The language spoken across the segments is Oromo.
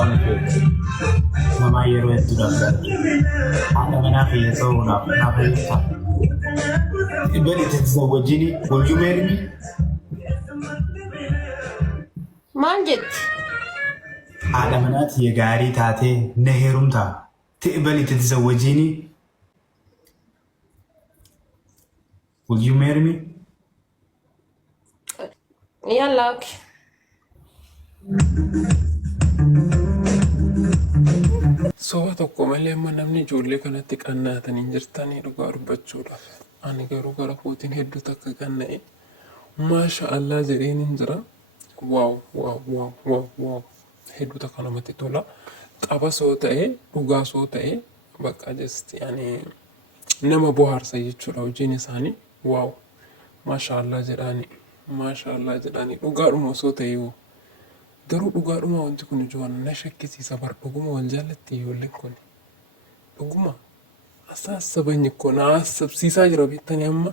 waan ta'eef namaa yeroo hedduudhaaf haadha manaa fayyadamuudhaaf na fayyada. Ibali tazawwajini will you marry me? ማን ጀት haadha manaati gaarii taatee na heerumtaa. Ibali tazawwajini will you marry me? يلا اوكي Soba tokko malee amma namni ijoollee kanatti qannaatanii jirtanii dhugaa dubbachuudhaaf. Ani garuu gara kootiin hedduu takka qanna'e. Maasha Allah jedheen hin jira. Waaw waaw waaw waaw waaw. Hedduu takka namatti tola. Qaba soo ta'e, dhugaa soo ta'e, bakka just nama bohaarsa jechuudha hojiin isaanii. Waaw. Maasha Allah jedhaani. Maasha Allah jedhaani. Dhugaadhuma osoo ta'e yoo. Garuu dhugaadhuma wanti kun ijoollee na shakkisiisa bar dhuguma wal jaallatti ijoolleen kun. Dhuguma asaasabanyi kun asabsiisaa jira beektanii amma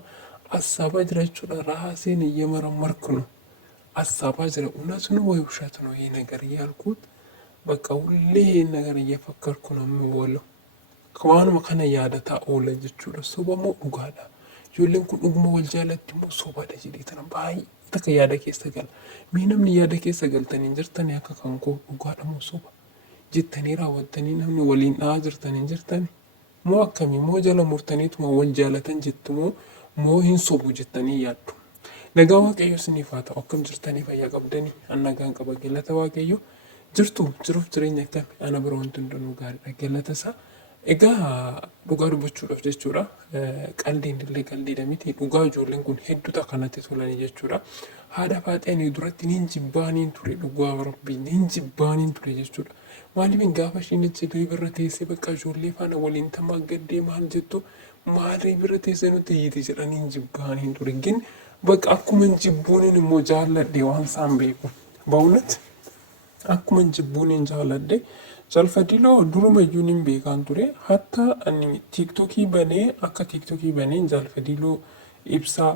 asaabaa jira jechuudha raaseen iyyamara markunu asaabaa jira እውነቱን ወይ ውሸት ነው ይሄ ነገር ያልኩት በቃ ሁሌ ይሄን ነገር እየፈከርኩ ነው የምውለው ከዋንuma kana yaadataa oola jechuudha sobamoo dhugaadha ijoolleen kun dhuguma wal jaallatti immoo sobaadha jedheetana baay'ee takka yaada keessa gala mee namni yaada keessa galtanii jirtanii akka kan koo dhugaadha moo soba jettanii raawwattanii namni waliin dhahaa jirtanii jirtanii moo akkamii moo jala murtaniituma wal jaalatan jettu moo hin sobu jettanii yaaddu. Nagaa waaqayyo isiniif haa ta'u akkam jirtanii fayyaa qabdanii nagaan qaba galata waaqayyo jirtu jiruuf jireenya akkami ana bira wanti hundinuu gaariidha galata isaa. Egaa dhugaa dubbachuudhaaf jechuudha qaldiin illee qaldiidha miti dhugaa ijoolleen kun hedduuta kanatti tolanii jechuudha. Haadha faaxeen duratti niin jibbaaniin ture dhugaa rabbii niin jibbaaniin ture jechuudha. Maaliif gaafa ishiin itti bira teessee bakka ijoollee faana waliin tamaa gaddee maal jettu maaliif bira teessee nutti hiiti jedhanii jibbaaniin ture gin bakka akkuma jibbuuniin immoo jaalladhe waan isaan beeku ba'uunatti akkuma jibbuuniin jaalladhe. Jalfadiloo duruma iyyuu nin beekaan ture hatta ani tiktokii banee akka tiktokii baneen jalfadiloo ibsaa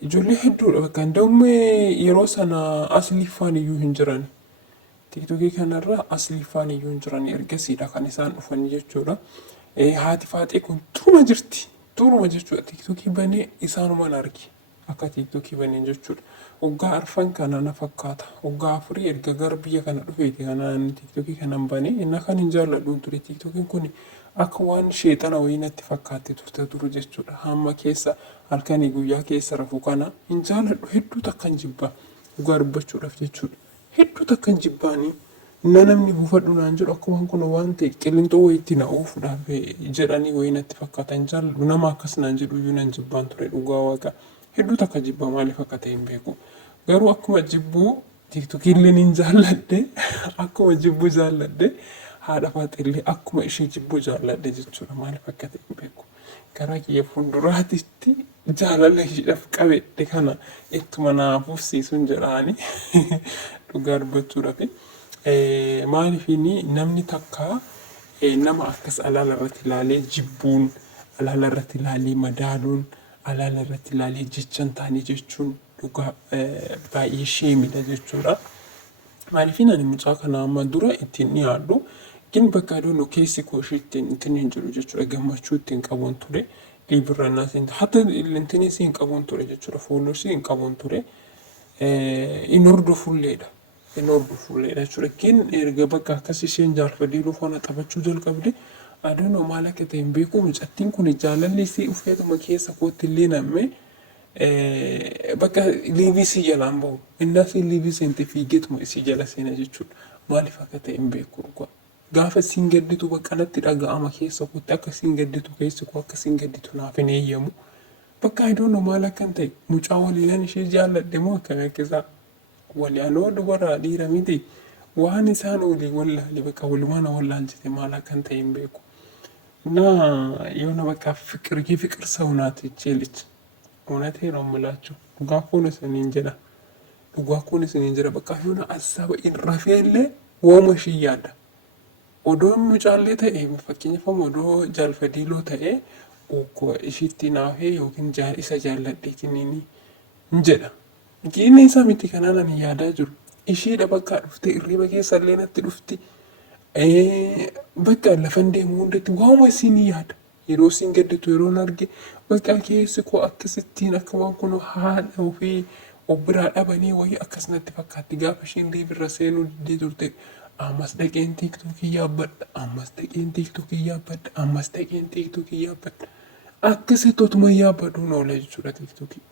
ijoollee hedduudha bakka hundumee yeroo sana asliifaan iyyuu hin jiran tiktokii kanarra asliifaan iyyuu hin jiran ergasiidha kan isaan dhufan jechuudha. Haati faaxee kun turuma jechuudha tiktokii banee isaanumaan argi akka tiktokii baneen jechuudha. Waggaa arfan kana na fakkaata waggaa afurii erga gara biyya kana dhufeeti kanaan tiktokii kanan banee inni kan hin jaalladhuun ture tiktokiin kun akka waan sheexana wayii natti fakkaatti turte turu jechuudha. Hamma keessa halkanii guyyaa keessa rafu kana hin jaalladhu hedduu takkan jibbaa dhugaa dubbachuudhaaf jechuudha. Hedduu takkan jibbaanii namni buufadhu naan jedhu akka waan kun waan ta'e qilleenxoo wayiitti na oofuudhaaf jedhanii wayii natti fakkaata hin jaalladhu nama akkas naan jedhu iyyuu nan jibbaan ture dhugaa waaqa. Hedduu takka jibba maaliif akka ta'e hin beeku. Garuu akkuma jibbuu tiktokiillee hin jaalladhe akkuma jibbuu jaalladhe haadha faaxillee akkuma ishee jibbuu jaalladhe jechuudha maaliif akka ta'e hin beeku. Karaa kiyya fuulduraatitti jaalala isheedhaaf qabedhe kana ittuma naafufsiisuun jedhaanii dhugaa dubbachuudhaaf. Maaliifini namni takka nama akkas alaala irratti ilaalee jibbuun alaala irratti ilaalee madaaluun alaala irratti ilaalee jechan taanii jechuun dhugaa baay'ee sheemidha jechuudha. Maaliifin ani mucaa kana amma dura ittiin dhiyaadhu gin bakka adoon keessi kooshii ittiin hin jiru jechuudha gammachuu ittiin qabuun ture dhiibirrannaa siin hatta illintinii siin qabuun ture jechuudha fooloo siin qabuun ture hin hordofulleedha. Hin hordofulleedha jechuudha gin erga bakka akkas isheen jaalfadhiiluu faana taphachuu jalqabde adoon maal akka ta'e hin beeku mucattiin kun jaalalli isii uffatuma keessa kootti illee nammee bakka liivii si jalaan bahu innas liivii seente fiigeetuma isii jala seena jechuudha maaliif akka ta'e hin beeku dhugaa gaafa siin gadditu bakka natti dhaga'ama keessa kootti akka siin gadditu keessi koo akka siin gadditu naaf hin eeyyamu bakka adoon maal akka ta'e mucaa waliilaan ishee jaalladhe moo akkamii akkisaa waliyaanoo dubara dhiira miti waan isaan olii wallaale bakka walumaan wallaalchite maal akka ta'e hin beeku. እና የሆነ በቃ ፍቅር የፍቅር ሰው ናት እቺ ልጅ እውነቴን ነው የምላችሁ dhugaa kunis ni jira dhugaa kunis ni jira bakka የሆነ ሀሳብ irrafeelle wooma ishii yaada odoo mucaallee ta'e fakkeenyaaf odoo jaalfadhiiloo ta'e ishiitti naafee yookiin isa jaalladhe kiniini hin jedha. Giinni isaa miti kanaan ani yaadaa jiru ishiidha bakka dhufte irriba keessa illee natti dhufti. Bakka lafan deemu hundatti waanuma isin yaada. Yeroo isin gadditu yeroon arge bakka keessi koo akkasittiin akka waan kun haadha ofii obbiraa dhabanii wayii akkasumatti fakkaatti gaafa ishiin riibirra seenuu diddee turte. Ammas dhaqeen tiiktookii yaabbadha. Ammas dhaqeen tiiktookii yaabbadha. Ammas dhaqeen tiiktookii yaabbadha. Akkasitti otuma yaabbadhuun oola jechuudha tiiktookii.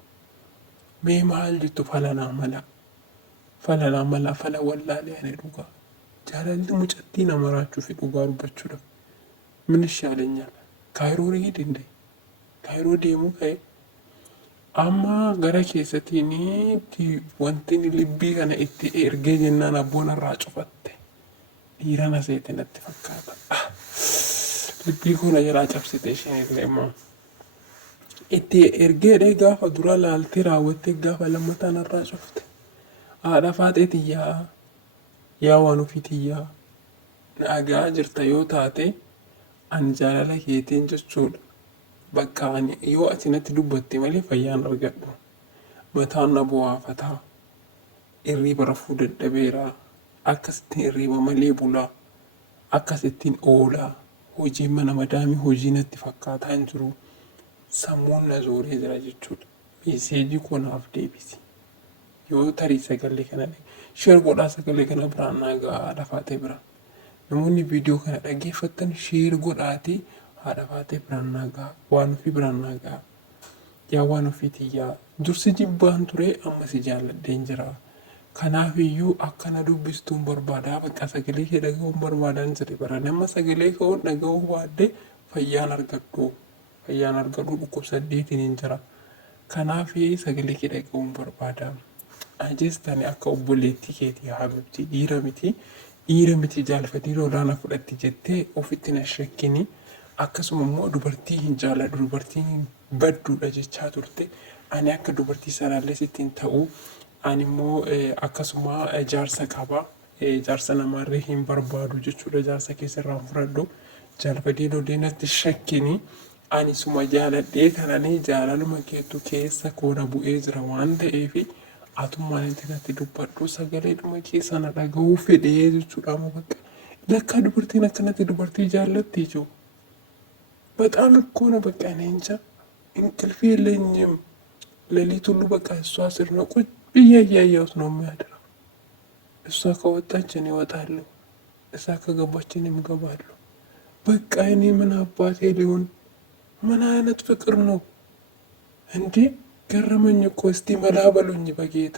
Mee maal jettu falanaa mala. Falanaa mala fala wallaalee ani dhugaa. Jaalalli mucattii nama raachuu fi dhugaa dubbachuudha. Min ishaaleenyaal. Kaayiroo ni danda'e. Kaayiroo deemuu ka'e. Amma gara keessattiin wanti libbii kana itti ergee jennaan abboon irraa cufatte. Dhiira na seete natti fakkaata. Libbii kuna jalaa cabsite isheen illee immoo. Itti ergeedhee gaafa dura laaltee raawwattee gaafa lammataan irraa cufte. Haadha faatee xiyyaa yaa waan ofii xiyyaa nagaa jirta yoo taate ani jaalala keetiin jechuudha. Bakka ani yoo ati natti dubbatte malee fayyaan argadhu. Mataan na bu'aafataa. Irriiba rafuu dadhabeera. Akkasittiin irriiba malee bulaa. Akkasittiin oolaa. Hojiin mana madaamii hojii natti fakkaataa hin jiru. Sammuun na zooree jira jechuudha. Meeseejii koo naaf deebisi. Yoo tarii sagalee kana sheer godhaa sagalee kana biraan nagaa haadha faatee bira. Namoonni viidiyoo kana dhaggeeffatan sheer godhaatii haadha faatee biraan nagaa waan ofii biraan nagaa. Yaa waan ofii xiyyaa dursi jibbaan ture amma si jaalladheen jira. Kanaaf iyyuu akkana dubbistuun barbaadaa bakka sagalee kee dhaga'uun barbaadaan jire bara nama sagalee ka'uun dhaga'uu baadde fayyaan argadhu. Fayyaan argadhu dhukkubsaddeetiin hin jira. Kanaaf sagalee kee dhaga'uun barbaadaa. Ajeestani akka obboleettii keetii haabibti dhiira miti. Dhiira miti jaalfatii olaanaa fudhatti jettee ofitti na shakkini. Akkasuma immoo dubartii hin jaalladhu dubartiin badduudha jechaa turte. Ani akka dubartii sanaallee sittiin ta'u. Ani immoo akkasuma jaarsa qaba. Jaarsa namarree hin barbaadu jechuudha. Jaarsa keessarraan fudhadhu. Jaalfatii oleenatti shakkini. Ani suma jaaladhee kananii jaalaluma keetu keessa koona bu'ee jira waan ta'eefi. Atummaan inti natti dubbadhu sagaleedhuma keessa na dhaga'uu fedhee jechuudha amma bakka. Lakkaa dubartiin akkanatti dubartii jaallatti jiru. በጣም እኮ ነው በቃ እኔ እንጃ እንቅልፍ የለኝም። ሌሊት ሁሉ በቃ እሷ ስር ነው ቁጭ ብዬ እያየሁት ነው የሚያድረው። እሷ ከወጣች እኔ እወጣለሁ፣ እሷ ከገባች እኔም እገባለሁ። በቃ እኔ ምን አባቴ ሊሆን ምን አይነት ፍቅር ነው እንዴ? ገረመኝ እኮ። እስቲ መላ በሉኝ በጌታ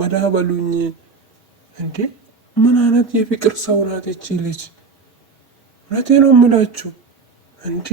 መላ በሉኝ እንዴ! ምን አይነት የፍቅር ሰው ናት እቺ ልጅ? እውነቴን ነው የምላችሁ እንዴ!